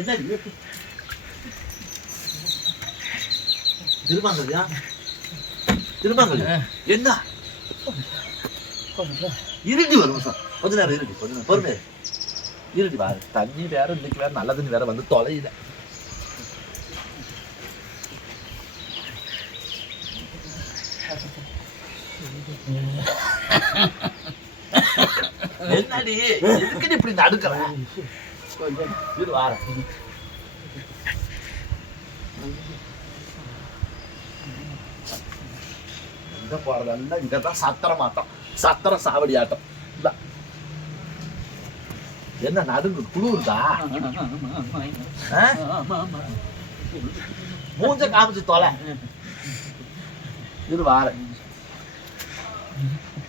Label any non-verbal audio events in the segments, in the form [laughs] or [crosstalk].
என்ன திருமாங்கல்யா? திருமாங்கல்யா என்ன? இருடி வரும் சார். கொஞ்ச நேரம் இருடி கொஞ்ச நேரம். பொறுமை இருடி. வா தண்ணி வேற இன்னைக்கு வேற நல்ல தண்ணி வேற வந்து தொலையுத. என்னடி? எதுக்கு இப்படி நடுக்கிற? இரு வாரேன் இங்க போறதெல்லாம் இங்கதான் சத்திரம் ஆட்டம் சத்திரம் சாவடி ஆட்டம். என்ன நடுங்கு குளிருதா? மூஞ்ச காமிச்சு தொலை. இரு வாரேன்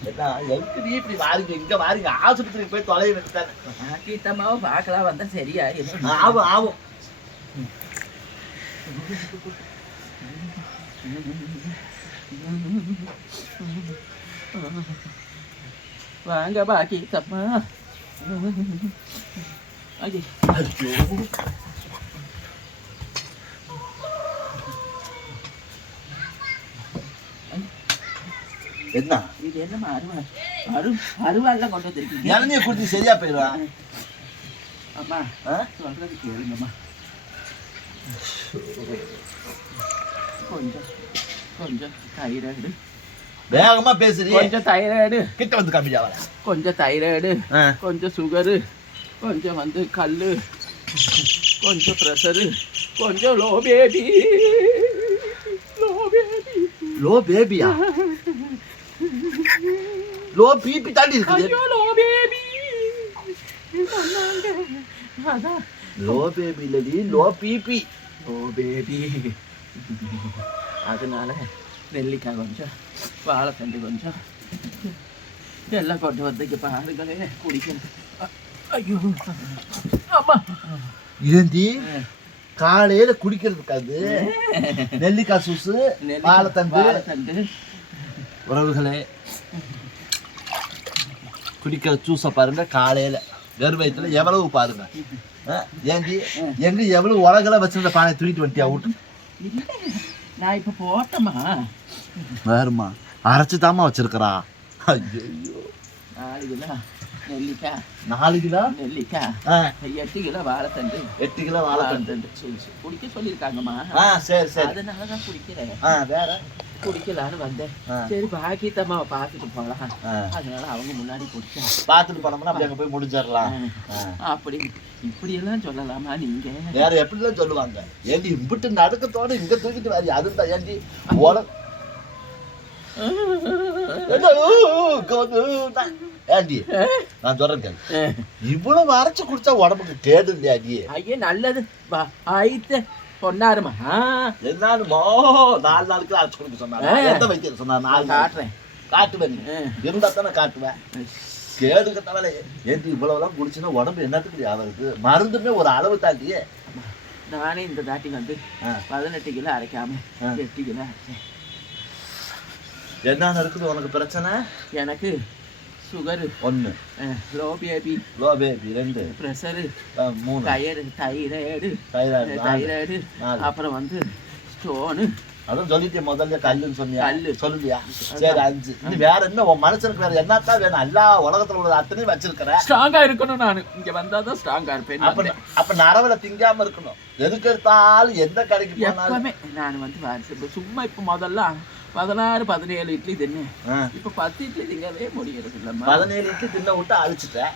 இப்படி வாரிங்க இங்க வாரிங்க ஆஸ்பத்திரிக்கு போய் தொலைய வச்சுட்டாங்க கீத்தம்மாவை பார்க்கலாம் வந்தா சரியா ஆகும் ஆகும். வாங்க பா கீத்தம்மா ஐயே, என்ன? இது அருவா அரு அருவாள்லாம் கொண்டு வந்திருக்கீங்க? இளநிய குடிச்சு சரியா போயிடுவா? அம்மா? சொல்றது கேளுங்கம்மா. கொஞ்சம் கொஞ்சம் தைராய்டு வேகமா பேசுறீ கொஞ்சம் தைராய்டு கிட்ட வந்து காமிச்சா கொஞ்சம் தைராய்டு கொஞ்சம் சுகரு. கொஞ்சம் வந்து கல் கொஞ்சம் ப்ரெஷரு. கொஞ்சம் low baby. Low baby. Low பேபியா? Low BP தாண்டி இருக்குது. ஐயோ லோ பேபி. சொன்னாங்க அதான் லோ பேபி இல்லடி லோ பிபி. அதனால நெல்லிக்காய் கொஞ்சம் வாழைத்தண்டு கொஞ்சம் எல்லாம் கொண்டு வந்தீங்க பாருங்களே குடிக்கணும். ஐயோ. அம்மா. ஏந்தி காலையில குடிக்கிறதுக்கு அது நெல்லிக்காய் சூசு வாழைத்தண்டு. உறவுகளே. குடிக்கிற ஜூஸை பாருங்க காலையில. வெறும் வயிற்றுல எவ்வளவு பாருங்க. ஏந்தி எங்க எவ்வளவு உலகள வச்சிருந்த பானை தூக்கிட்டு வந்துட்டியா விட்டு? நான் இப்போ போட்டேம்மா. வேறுமா அரைச்சு தாமா வச்சிருக்கிறா. ஐயோ நாலு கிலோ நெல்லிக்காய். நாலு கிலோ? நெல்லிக்காய். ஆ, எட்டு கிலோ வாழைத்தண்டு. எட்டு கிலோ வாழைத்தண்டு. குடிக்க சொல்லியிருக்காங்கம்மா. ஆ சரி சரி. அதனால தான் குடிக்கிறேன். ஆ வேற? குடிக்கலான்னு வந்தேன். சரி பாக்கி தம்மாவை பார்த்துட்டு போகலாம். அதனால அவங்க முன்னாடி குடிச்சேன் பார்த்துட்டு போனோம்னா அப்படி அங்க போய் முடிஞ்சிடலாம். அப்படி இப்படியெல்லாம் சொல்லலாமா நீங்க? வேற எப்படிலாம் சொல்லுவாங்க? ஏண்டி இம்பிட்டு நடுக்கத்தோட இங்க தூக்கிட்டு வாரி ஏண்டி? கோது, நான். ஏண்டி? நான் சொல்றேன் கேளு. இவ்வளவு அரைச்சு குடிச்சா உடம்புக்கு கேடு இல்லையா ஐயே நல்லது. வா ஆ, என்னன்னு நாலு நாளுக்கு அரைச்சு கொடுக்க சொன்னாங்க ஆ. எந்த வைத்தியம் சொன்னா நாலு நான் காட்டுறேன். காட்டுவேன். இருந்தா தானே காட்டுவேன். கேடுக்கு தவிர ஏண்டி இவ்வளவுலாம் குடிச்சுன்னா உடம்பு என்னத்துக்கு ஆகுது மருந்துமே ஒரு அளவு தாண்டியே. நானே இந்த தாட்டி வந்து. பதினெட்டு கிலோ அரைக்காம. எட்டு கிலோ அரைச்சேன். என்னென்ன இருக்குது உனக்கு பிரச்சனை? எனக்கு ஒண்ணு லோ பேபி லோ பேபி ரெண்டு ப்ரெஷரு ஆ, மூணு தயிர் தைராய்டு தைராய்டு. தைராய்டு. அப்புறம் வந்து ஸ்டோனு அதான் சொல்லிட்டே முதல்ல கல்லுன்னு சொன்னியா கல்லு. சொல்லுவியா சரி அஞ்சு நீ வேற என்ன உன் மனுஷனுக்கு வேற என்னத்தான் வேணும் எல்லா உலகத்துல உள்ள அத்தனையும் வச்சிருக்கிற ஸ்ட்ராங்கா இருக்கணும் நான் இங்க வந்தாதான் ஸ்ட்ராங்கா இருப்பேன் அப்ப அப்ப நரவுல திங்காம இருக்கணும் எதுக்கு எடுத்தாலும் எந்த கடைக்கு போனாலும் நான் வந்து சும்மா இப்ப முதல்ல பதினாறு பதினேழு இட்லி தின்னு. இப்ப பத்து இட்லி திங்கவே முடியறது இல்லம்மா பதினேழு இட்லி தின்ன விட்டு அழிச்சிட்டேன்.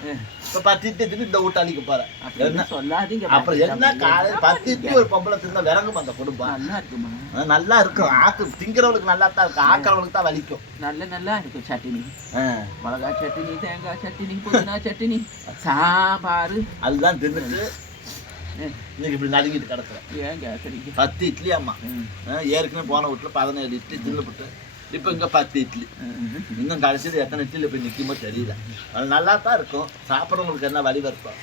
இப்ப பத்து இட்லி தின்னு இந்த விட்டு அழிக்க போற அப்படின்னு என்ன சொல்லாதீங்க அப்புறம் என்ன காலையில பத்து இட்லி ஒரு பொம்பளை தின்ன விறங்கும் அந்த குடும்பம். நல்லா இருக்குமா? நல்லா இருக்கும். ஆக்கு திங்கிறவளுக்கு நல்லா தான் இருக்கும். ஆக்கிறவளுக்கு தான் வலிக்கும். நல்ல நல்லா இருக்கும் சட்னி ஆ, மிளகா சட்னி தேங்காய் சட்னி புதினா சட்னி சாம்பார். அதுதான் தின்னுட்டு இன்னைக்கு இப்படி நடுங்கிட்டு கிடக்குறேன். ஏன் கேட்குறீங்க பத்து இட்லி அம்மா. ஆ, ஏற்கனவே போன வீட்டுல பதினேழு இட்லி தின்னுபிட்டு இப்போ இங்க பத்து இட்லி. இன்னும் கடைசியில் எத்தனை இட்லியில் போய் நிற்குமோ தெரியல. அது நல்லா தான் இருக்கும். சாப்பிட்றவங்களுக்கு என்ன வலி இருக்கும்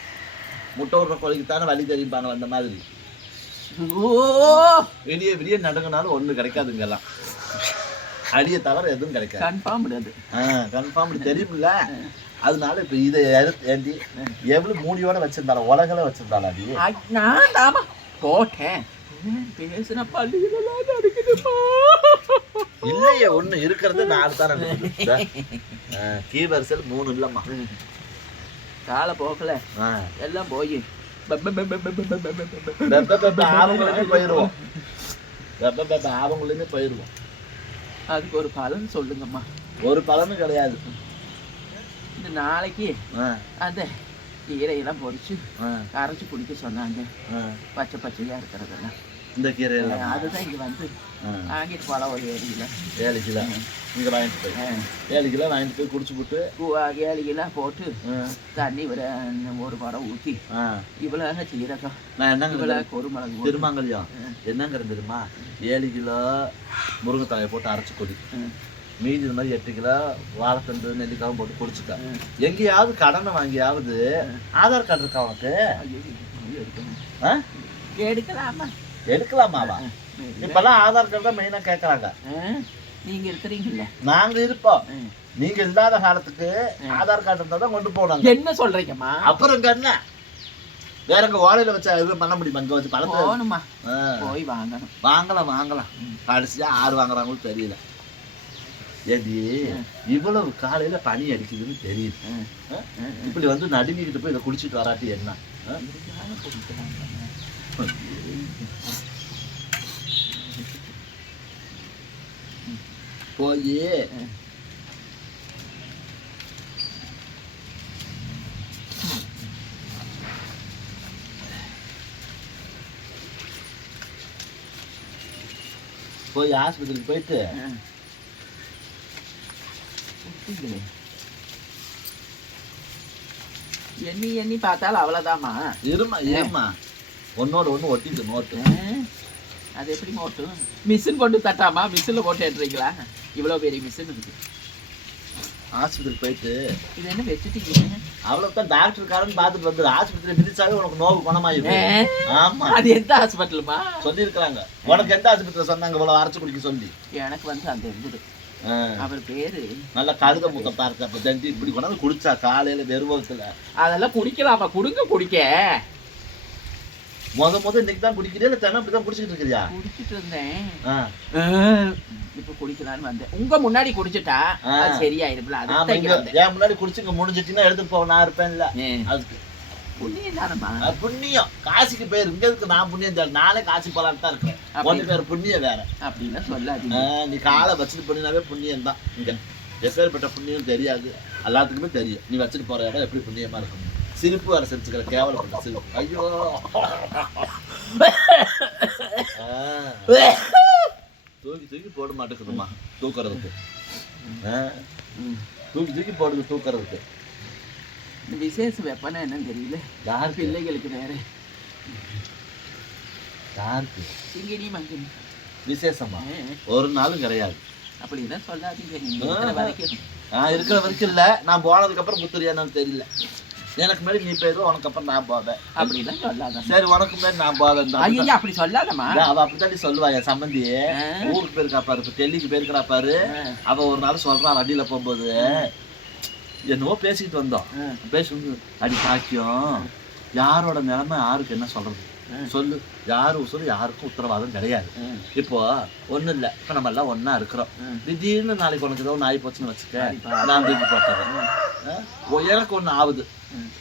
முட்டை விடுற கோழிக்கு தானே வலி தெரியும்பான வந்த மாதிரி. ஓ! விடிய விடிய நடுங்கினாலும் ஒன்றும் கிடைக்காதுங்கெல்லாம் அடியை தவிர எதுவும் கிடைக்காது. கன்ஃபார்ம் அது. கன்ஃபார்ம் தெரியுமில்ல அதனால இப்ப இதை ஏண்டி எவ்வளவு மூடியோட வச்சிருந்தாலும் உலகில வச்சிருந்தாலும் ஐ, நான் தாமா போட்டேன் பேசின பள்ளிகளெல்லாம் நடக்குதுமா இல்லையே ஒண்ணு இருக்கிறது நாலு தானே கீ வரிசல் மூணு இல்லம்மா காலை போகல. எல்லாம் போய் பெப்ப பெப்ப ஆவங்களுமே போயிருவோம் அதுக்கு ஒரு பலன் சொல்லுங்கம்மா ஒரு பலனும் கிடையாது இந்த நாளைக்கு அந்த கீரையெல்லாம் பொரிச்சு ஆ, கரைச்சி குடிக்க சொன்னாங்க. பச்சை பச்சையா இருக்கிறதெல்லாம் இந்த கீரை எல்லாம் அதுதான் இங்க வந்து வாங்கிட்டு போகலாம் ஒரு ஏழு கிலோ ஏழு கிலோ இங்க வாங்கிட்டு போய் ஏழு கிலோ வாங்கிட்டு போய் குடிச்சு போட்டு ஏழு கிலோ போட்டு தண்ணி ஒரு ஒரு குடம் ஊற்றி. இவ்வளோ சீரகம் நான் என்னங்க குருமிளகு திருமாங்கல்யம் என்னங்கிற தெரியுமா ஏழு கிலோ முருங்கைத்தலையை போட்டு அரைச்சு குடி மீதி இந்த மாதிரி எட்டு கிலோ வாழைத்தண்டு நெல்லிக்காவும் போட்டு குடிச்சுக்க. எங்கேயாவது கடனை வாங்கியாவது ஆதார் கார்டு இருக்கா உனக்கு? எடுக்கலாமா? எடுக்கலாமாவா? இப்பெல்லாம் ஆதார் கார்டு தான் மெயினாக கேட்குறாங்க ஆ, நீங்க இருக்கிறீங்கல்ல. நாங்க இருப்போம். நீங்க இல்லாத காலத்துக்கு ஆதார் கார்டு இருந்தா தான் கொண்டு போனாங்க. என்ன சொல்றீங்கம்மா? அப்புறம் இங்க என்ன? வேற எங்க ஓலையில வச்சா எதுவும் பண்ண முடியுமா? இங்க வச்சு பழத்தை? போகணுமா ஆ, போய் வாங்கணும். வாங்கலாம் வாங்கலாம். கடைசியா ஆறு வாங்குறாங்களும் தெரியல. ஏடி இவ்வளவு காலையில பனி அடிக்குதுன்னு தெரியுது. இப்படி வந்து நடுங்கிக்கிட்டு போய் இதை குடிச்சிட்டு வராட்டி என்ன. போய். போய் ஆஸ்பத்திரிக்கு போயிட்டு குடிப்பீங்களே. எண்ணி எண்ணி பார்த்தாலும் அவ்வளோதாம்மா இருமா இருமா ஒன்னோட ஒண்ணு ஒட்டிட்டு நோட்டு. அது எப்படி ஓட்டும் மிஷின் போட்டு தட்டாமா? மிஷினில் போட்டு ஏற்றுறீங்களா இவ்வளோ பெரிய மிஷின் இருக்கு. ஆஸ்பத்திரி போயிட்டு. இது என்ன வச்சுட்டீங்க அவ்வளவுதான் டாக்டர்காரன் பார்த்துட்டு வந்து ஆஸ்பத்திரி மிதிச்சாவே உனக்கு நோவு குணமாயிடும். ஆமா. அது எந்த ஹாஸ்பிட்டலுமா சொல்லியிருக்கிறாங்க. உனக்கு எந்த ஆஸ்பத்திரி சொன்னாங்க? இவ்வளவு அரைச்சு குடிக்க சொல்லி. எனக்கு வந்து அந்த இருந்தது. அவர் பேரு. நல்ல கழுத முத்தம் பார்த்து அப்ப தண்டி இப்படி கொண்டாந்து குடிச்சா காலையில வெறுவத்துல அதெல்லாம் குடிக்கலாமா குடுங்க குடிக்க. முத முத இன்னைக்கு தான் குடிக்கிறியா இல்ல தினம் இப்படிதான் குடிச்சிட்டு இருக்கிறியா? குடிச்சிட்டு இருந்தேன். இப்ப குடிக்கலான்னு வந்தேன். உங்க முன்னாடி குடிச்சிட்டா ஆ. அது என் முன்னாடி குடிச்சு இங்க முடிஞ்சிட்டீங்கன்னா எடுத்துட்டு போக நான் இருப்பேன்ல. அதுக்கு. புண்ணியம். காசிக்கு பேர் இங்க இருக்கு நான் புண்ணியம் தேவை நானே காசி போலான்னு தான் இருக்கேன். ஒன்னு பேர் புண்ணியம் வேற. அப்படின்னு ஆ, சொல்லாதீங்க நீ காலை வச்சுட்டு பண்ணினாவே புண்ணியம் தான் இங்க எப்பேற்பட்ட புண்ணியம் தெரியாது. எல்லாத்துக்குமே தெரியும். நீ வச்சுட்டு போற இடம் எப்படி புண்ணியமா இருக்கும்? சிரிப்பு வர சிரிச்சுக்கிற கேவலப்பட்ட சிரிப்பு. ஐயோ. தூக்கி தூக்கி போட மாட்டேங்குதுமா தூக்குறதுக்கு. தூக்கி தூக்கி போடுது தூக்குறதுக்கு. இந்த விசேஷ வெப்பனா என்னன்னு தெரியல. யாருக்கு? பிள்ளைகளுக்கு வேற யாருக்கு? சிங்கினி மங்கினி விசேஷமா? ஒரு நாளும் கிடையாது. அப்படிலாம் சொல்லாதீங்க. நான் இருக்கிற வரைக்கும் இல்ல. நான் போனதுக்கு அப்புறம் புத்துரியானு தெரியல. எனக்கு முன்னாடி நீ போயிடுவோம் உனக்கு அப்புறம் நான் போவேன். அப்படிலாம் சொல்லாத சரி உனக்கு முன்னாடி நான் போவேன். ஐயா அப்படி சொல்லாதம்மா. அவ அப்படித்தாண்டி சொல்லுவா என் சம்பந்தி. ஊருக்கு போயிருக்கா பாரு இப்ப டெல்லிக்கு போயிருக்கா பாரு. அவ ஒரு நாள் சொல்றான் வண்டியில போகும்போது. என்னவோ பேசிக்கிட்டு வந்தோம் ஆ, பேசும்போது அடி பாக்கியம். யாரோட நிலைமை யாருக்கு என்ன சொல்றது. சொல்லு. யாரு உசுறு யாருக்கும் உத்தரவாதம் கிடையாது. இப்போ ஒண்ணும் இல்ல. இப்ப நம்ம எல்லாம் ஒண்ணா இருக்கிறோம். திடீர்னு நாளைக்கு உனக்கு ஏதோ நாய் போச்சுன்னு வச்சுக்க. நான் தூக்கி போட்டுறேன். எனக்கு ஒண்ணு ஆகுது.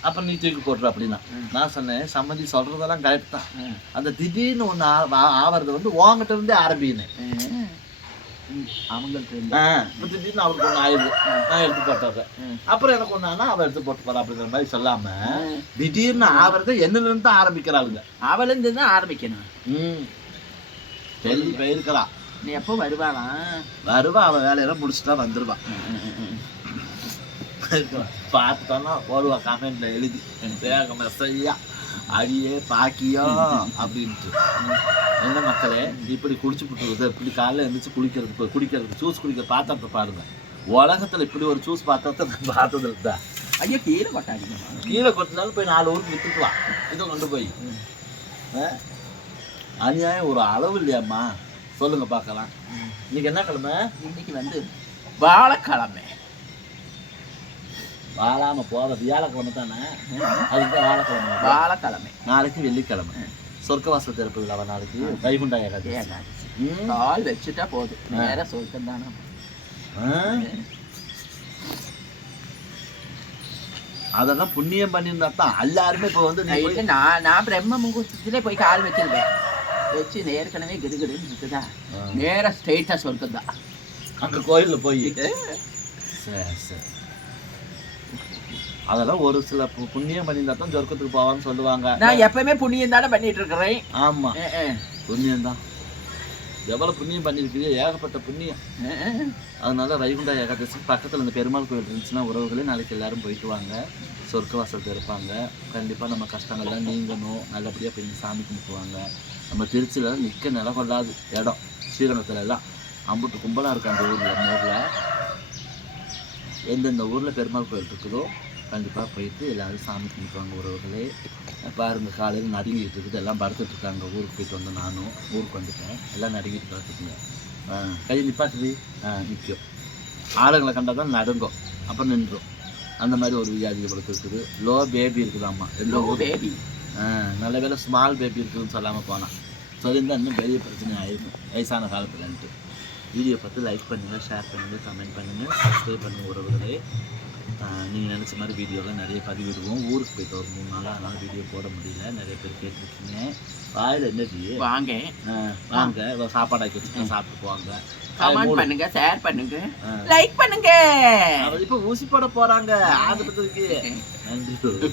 அப்ப நீ தூக்கி போட்டுற அப்படின்னா. நான் சொன்னேன் சம்மந்தி சொல்றதெல்லாம் கரெக்ட் தான். அந்த திடீர்னு ஒண்ணு ஆ- ஆவறது வந்து உன்கிட்ட இருந்தே ஆரம்பினேன் திடீர்னு அவருக்கு ஒண்ணு ஆயிடுது. நான் எடுத்து போட்டுறேன். அப்புறம் எனக்கு ஒண்ணு ஆனா அவ எடுத்து போட்டு போறா அப்படிங்கிற மாதிரி சொல்லாம. திடீர்னு ஆவறத என்னல இருந்து தான் ஆரம்பிக்கிறாளுங்க. அவளிருந்து தான் ஆரம்பிக்கணும். ம். டெல்லி போயிருக்கிறா நீ எப்போ வருவாளா? வருவா அவ வேலையெல்லாம் முடிச்சுட்டா வந்துருவா. பார்த்துட்டோன்னா போடுவா கமெண்ட்ல எழுதி. வேக மெசையா அடியே பாக்கியோ அப்படின்ட்டு. என்ன மக்களே இப்படி குடிச்சு விட்டுருது இப்படி காலைல எழுந்திரிச்சு குளிக்கிறதுக்கு குடிக்கிறதுக்கு ஜூஸ் குடிக்கிற பாத்திரத்தை பாருங்க. உலகத்துல இப்படி ஒரு ஜூஸ் பாத்திரத்தை நான் பார்த்தது இல்லை ஐயோ கீழே கொட்டாதீங்க கீழே கொட்டினாலும் போய் நாலு ஊருக்கு வித்துட்டு வா இதை கொண்டு போய்? அநியாயம் ஒரு அளவு இல்லையாம்மா? சொல்லுங்க பார்க்கலாம். இன்னைக்கு என்ன கிழமை? இன்னைக்கு வந்து வாழைக்கிழமை. வாழாம போத வியாழக்கிழமை தானே? அதுக்கு வாழைக்கிழமை. வாழைக்கிழமை. நாளைக்கு வெள்ளிக்கிழமை. சொர்க்கவாசல் திறப்பு விழாவா நாளைக்கு வைகுண்டா ஏகாதசி. கால் வச்சுட்டா போதும். நேர சொர்க்கம் தானே? அதெல்லாம் புண்ணியம் பண்ணியிருந்தா தான் எல்லாருமே இப்போ வந்து நீ நான் நான் பிரம்ம முகூர்த்தத்திலே போய் கால் வச்சிருவேன். வச்சு ஏற்கனவே கிடுகிடுன்னு இருக்குதா? ஆ. நேரா ஸ்ட்ரெயிட்டா சொர்க்கம் தான் அங்க கோயில்ல போய். சரி சரி. அதெல்லாம் ஒரு சில புண்ணியம் பண்ணியிருந்தா தான் சொர்க்கத்துக்கு போவான்னு சொல்லுவாங்க. நான் எப்பவுமே புண்ணியம் தானே பண்ணிட்டு இருக்கிறேன் ஆமா. புண்ணியம் தான். எவ்வளவு புண்ணியம் பண்ணியிருக்கிறீ ஏகப்பட்ட புண்ணியம். அதனால வைகுண்ட ஏகாதசி பக்கத்தில் இந்த பெருமாள் கோயில் இருந்துச்சுன்னா உறவுகளே நாளைக்கு எல்லாரும் போயிட்டு வாங்க. சொர்க்கவாசல் இருப்பாங்க. கண்டிப்பாக நம்ம கஷ்டங்கள்லாம் நீங்கணும். நல்லபடியாக போய் சாமி கும்பிட்டுவாங்க. நம்ம திருச்சியில் நிற்க நில கொள்ளாது. இடம். ஸ்ரீரங்கத்துல எல்லாம் அம்புட்டு கும்பலாக இருக்கு அந்த ஊரில் நம்ம ஊரில் எந்தெந்த ஊரில் பெருமாள் கோயில் இருக்குதோ கண்டிப்பாக போயிட்டு எல்லாரும் சாமி கும்பிட்டுவாங்க உறவுகளே. பாருங்க காலையில் நடுங்கிட்டு இருக்குது எல்லாம் படுத்துட்டு இருக்காங்க ஊருக்கு போயிட்டு வந்தேன் நானும். ஊருக்கு வந்துட்டேன். எல்லாம் நடுங்கிட்டு ஆ கையை நிப்பாட்டுது. நிற்கும் ஆளுங்களை கண்டால் தான் நடுங்கும். அப்புறம் நின்றும் அந்த மாதிரி ஒரு வியாதி இவளுக்கு இருக்குது. லோ பேபி இருக்குதாம்மா. ஊர் பேபி நல்ல வேளை ஸ்மால் பேபி இருக்குதுன்னு சொல்லாமல் போனான் சொல்லியிருந்தா இன்னும் பெரிய பிரச்சனை ஆயிருக்கும் வயசான காலத்துலன்ட்டு. வீடியோ பார்த்து லைக் பண்ணுங்கள் ஷேர் பண்ணுங்கள் கமெண்ட் பண்ணுங்கள் சப்ஸ்கிரைப் பண்ணுங்கள் உறவுகளே. நீங்கள் நினச்ச மாதிரி வீடியோலாம் நிறைய பதிவிடுவோம். ஊருக்கு போயிட்டு ஒரு மூணு நாளாக அதனால் வீடியோ போட முடியல. நிறைய பேர் கேட்டிருக்கீங்க. வாயில் என்ன டீ? வாங்க. வாங்க. சாப்பாடு ஆக்கி வச்சுருக்கேன் சாப்பிட்டு போவாங்க. கமெண்ட் பண்ணுங்க ஷேர் பண்ணுங்க. லைக் பண்ணுங்க. இப்ப ஊசி போட போறாங்க. ஆஸ்பத்திரிக்கு [laughs] நன்றி.